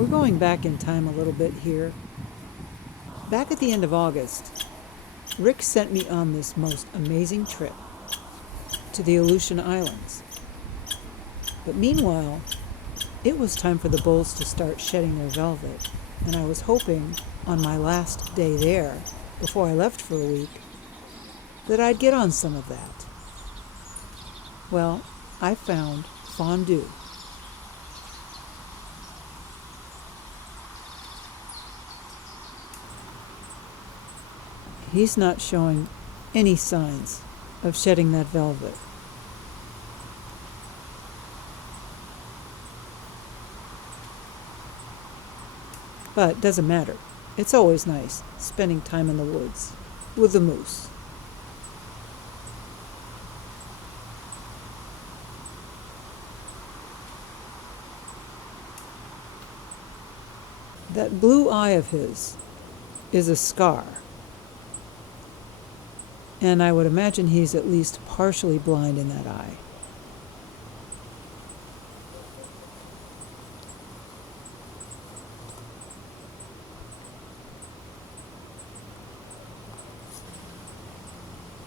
We're going back in time a little bit here. Back at the end of August, Rick sent me on this most amazing trip to the Aleutian Islands. But meanwhile, it was time for the bulls to start shedding their velvet, and I was hoping on my last day there, before I left for a week, that I'd get on some of that. Well, I found fondue. He's not showing any signs of shedding that velvet. But it doesn't matter. It's always nice spending time in the woods with the moose. That blue eye of his is a scar. And I would imagine he's at least partially blind in that eye.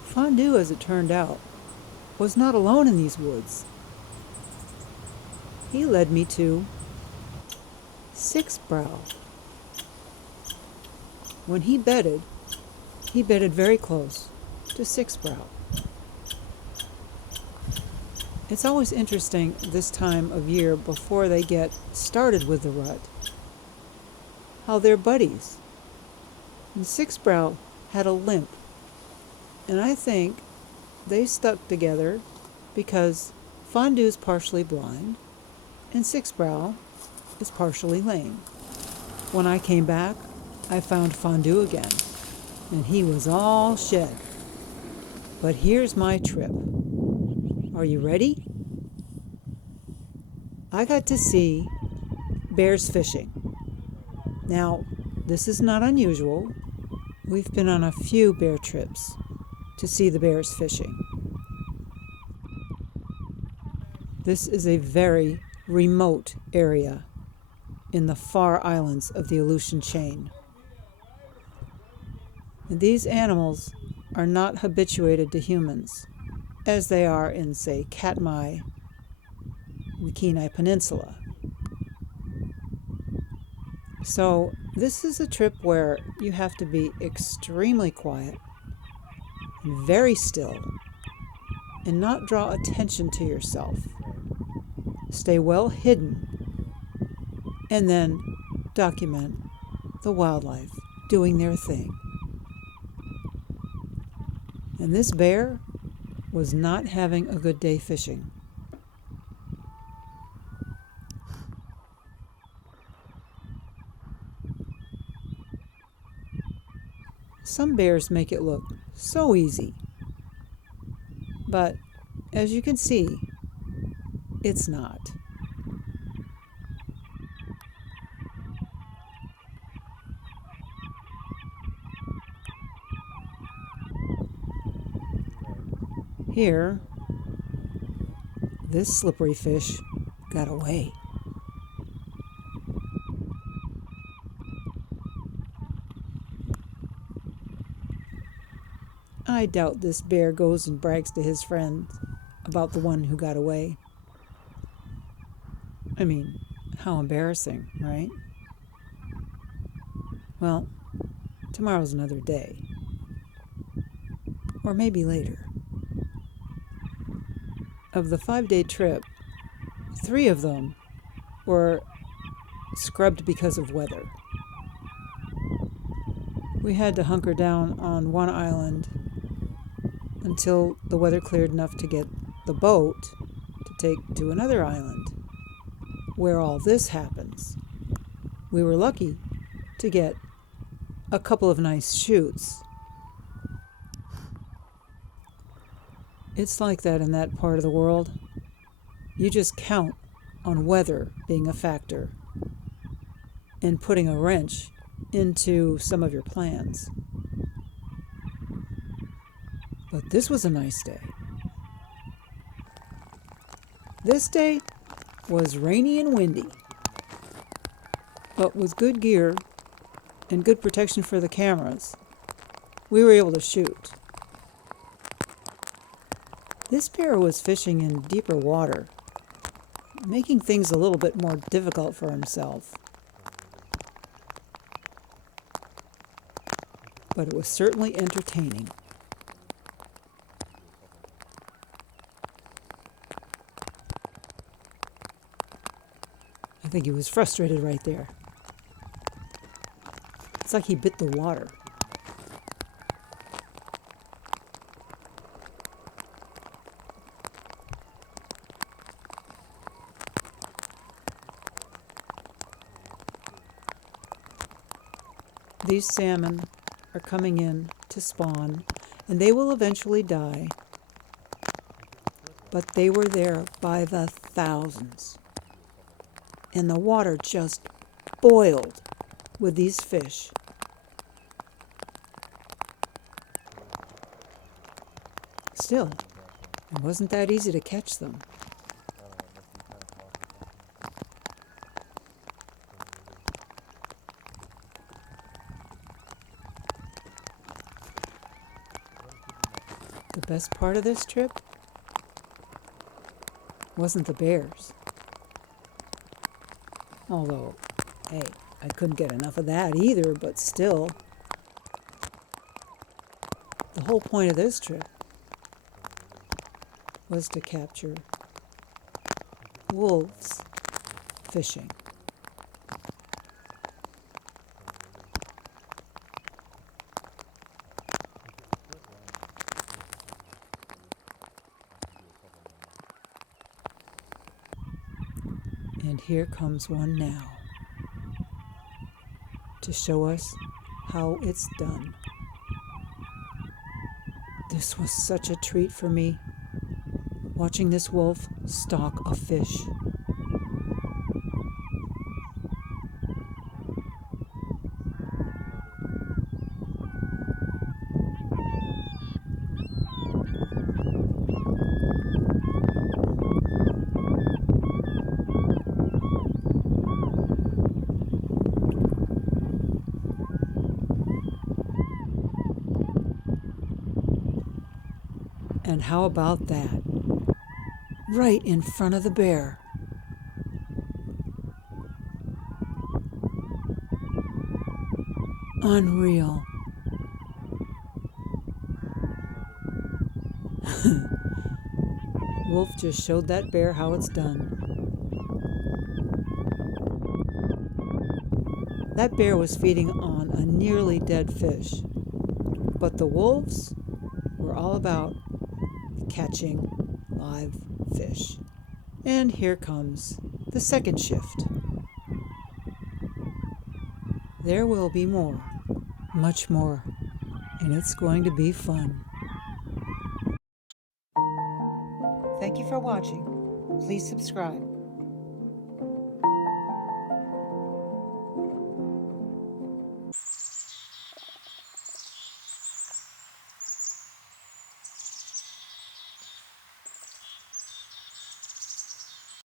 Fondue, as it turned out, was not alone in these woods. He led me to Six Brow. When he bedded very close to Six Brow. It's always interesting this time of year before they get started with the rut, how they're buddies. And Six Brow had a limp, and I think they stuck together because Fondue's partially blind and Six Brow is partially lame. When I came back, I found Fondue again, and he was all shed. But here's my trip. Are you ready? I got to see bears fishing. Now, this is not unusual. We've been on a few bear trips to see the bears fishing. This is a very remote area in the far islands of the Aleutian chain. And these animals are not habituated to humans, as they are in, say, Katmai and the Kenai Peninsula. So this is a trip where you have to be extremely quiet and very still and not draw attention to yourself. Stay well hidden and then document the wildlife doing their thing. And this bear was not having a good day fishing. Some bears make it look so easy, but as you can see, it's not. Here, this slippery fish got away. I doubt this bear goes and brags to his friends about the one who got away. I mean, how embarrassing, right? Well, tomorrow's another day. Or maybe later. Of the 5-day trip, 3 of them were scrubbed because of weather. We had to hunker down on one island until the weather cleared enough to get the boat to take to another island where all this happens. We were lucky to get a couple of nice shoots. It's like that in that part of the world. You just count on weather being a factor and putting a wrench into some of your plans. But this was a nice day. This day was rainy and windy. But with good gear and good protection for the cameras, we were able to shoot. This bear was fishing in deeper water, making things a little bit more difficult for himself. But it was certainly entertaining. I think he was frustrated right there. It's like he bit the water. These salmon are coming in to spawn, and they will eventually die. But they were there by the thousands. And the water just boiled with these fish. Still, it wasn't that easy to catch them. The best part of this trip wasn't the bears. Although, hey, I couldn't get enough of that either, but still. The whole point of this trip was to capture wolves fishing. And here comes one now to show us how it's done. This was such a treat for me, watching this wolf stalk a fish. And how about that? Right in front of the bear. Unreal. Wolf just showed that bear how it's done. That bear was feeding on a nearly dead fish, but the wolves were all about catching live fish. And here comes the second shift. There will be more, much more, and it's going to be fun. Thank you for watching. Please subscribe.